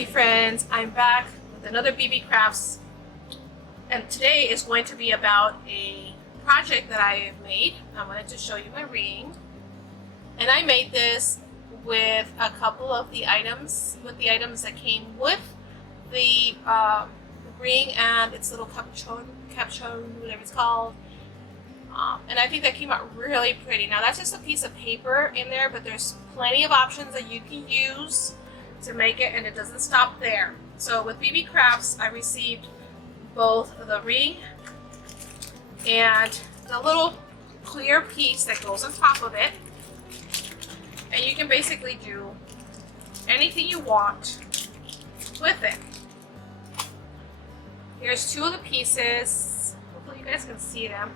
crafty friends, I'm back with another BeeBeeCrafts, and today is going to be about a project that I have made. I wanted to show you my ring, and I made this with a couple of the items, that came with the ring and its little cabochon, whatever it's called. And I think that came out really pretty. Now that's just a piece of paper in there, but there's plenty of options that you can use to make it, and it doesn't stop there. So with BeeBeeCrafts, I received both the ring and the little clear piece that goes on top of it. And you can basically do anything you want with it. Here's two of the pieces. Hopefully you guys can see them.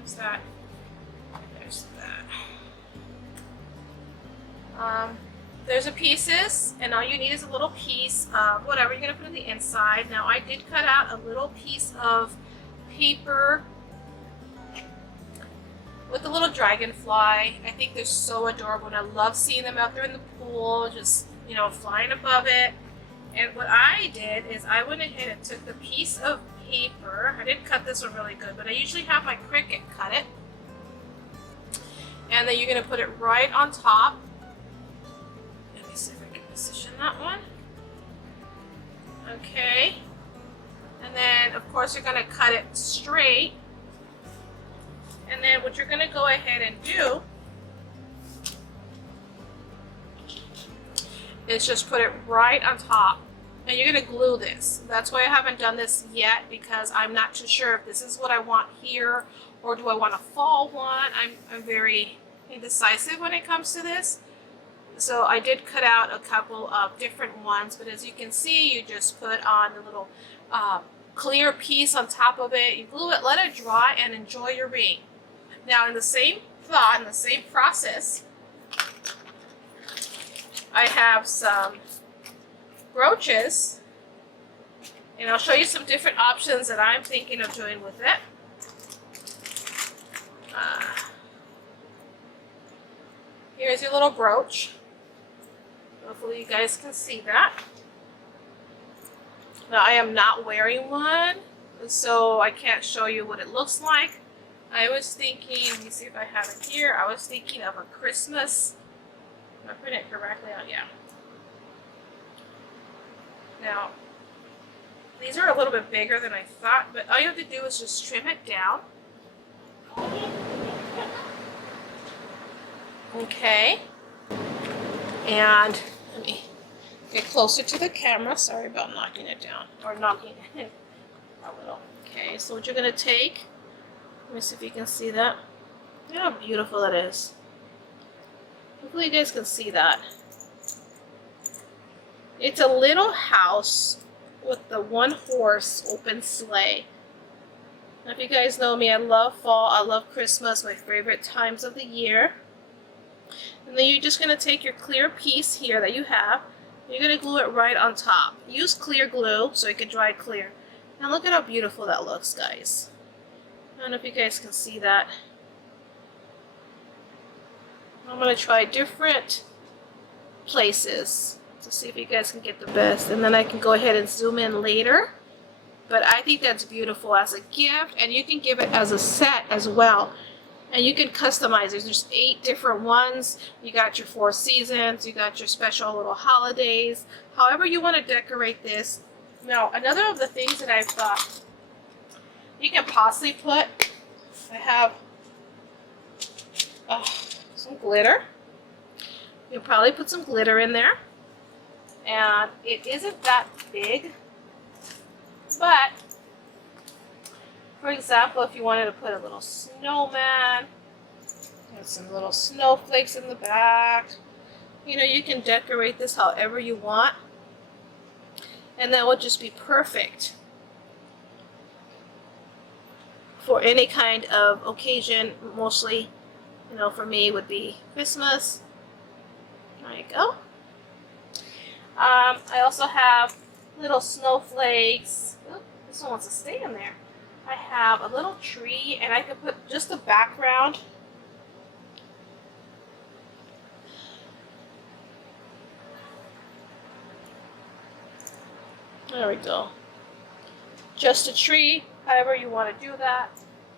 There's that. There's that. There's the pieces, and all you need is a little piece of whatever you're going to put on the inside. Now I did cut out a little piece of paper with a little dragonfly. I think they're so adorable, and I love seeing them out there in the pool, just, you know, flying above it. And what I did is I went ahead and took the piece of paper. I didn't cut this one really good, but I usually have my Cricut cut it. And then you're going to put it right on top. Let me see if I can position that one. Okay. And then, of course, you're going to cut it straight. And then what you're going to go ahead and do is just put it right on top. And you're going to glue this. That's why I haven't done this yet, because I'm not too sure if this is what I want here or do I want a fall one. I'm very indecisive when it comes to this. So I did cut out a couple of different ones, but as you can see, you just put on a little clear piece on top of it. You glue it, let it dry, and enjoy your ring. Now in the same thought, in the same process, I have some brooches, and I'll show you some different options that I'm thinking of doing with it. Here's your little brooch. Hopefully you guys can see that. Now I am not wearing one, so I can't show you what it looks like. I was thinking, let me see if I have it here. I was thinking of a Christmas. Am I putting it correctly on? Yeah. Now, these are a little bit bigger than I thought, but all you have to do is just trim it down. Okay. And let me get closer to the camera. Sorry about knocking it down, or knocking it a little. Okay, so what you're going to take, let me see if you can see that. Look how beautiful it is. Hopefully you guys can see that. It's a little house with the one-horse open sleigh. Now, if you guys know me, I love fall, I love Christmas, my favorite times of the year. And then you're just going to take your clear piece here that you have, and you're going to glue it right on top. Use clear glue so it can dry clear. Now look at how beautiful that looks, guys. I don't know if you guys can see that. I'm going to try different places to see if you guys can get the best, and then I can go ahead and zoom in later. But I think that's beautiful as a gift, and you can give it as a set as well, and you can customize it. There's 8 different ones. You got your 4 seasons, you got your special little holidays, however you want to decorate this. Now another of the things that I've thought you can possibly put, I have some glitter. You'll probably put some glitter in there. And it isn't that big, but for example, if you wanted to put a little snowman and some little snowflakes in the back, you know, you can decorate this however you want, and that would just be perfect for any kind of occasion. Mostly, you know, for me would be Christmas. There you go. I also have little snowflakes. Ooh, this one wants to stay in there. I have a little tree, and I could put just a background There we go. Just a tree, however you want to do that.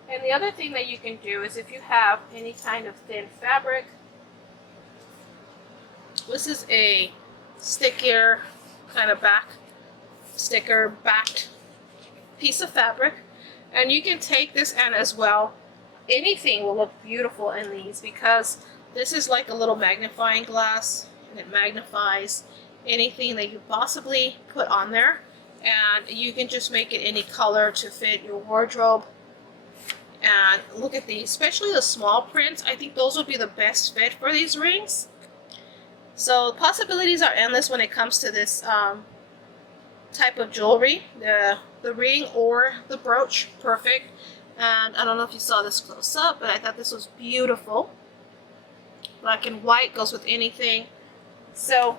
And the other thing that you can do is if you have any kind of thin fabric, this is a stickier kind of sticker backed piece of fabric, and you can take this and as well, anything will look beautiful in these because this is like a little magnifying glass and it magnifies anything that you possibly put on there, and you can just make it any color to fit your wardrobe. And look at these, especially the small prints. I think those would be the best fit for these rings. So possibilities are endless when it comes to this type of jewelry. The ring or the brooch, perfect. And I don't know if you saw this close up, but I thought this was beautiful. Black and white goes with anything. So,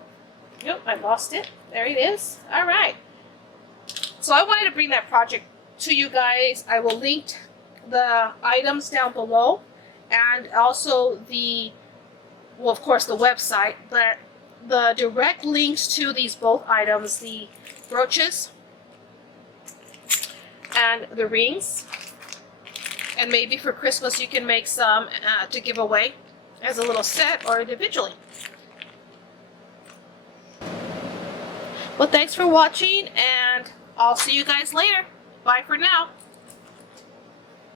yep, I lost it. There it is. All right. So I wanted to bring that project to you guys. I will link the items down below, and also well, of course the website, but the direct links to these both items, the brooches and the rings. And maybe for Christmas you can make some to give away as a little set or individually. Well, thanks for watching, and I'll see you guys later. Bye for now.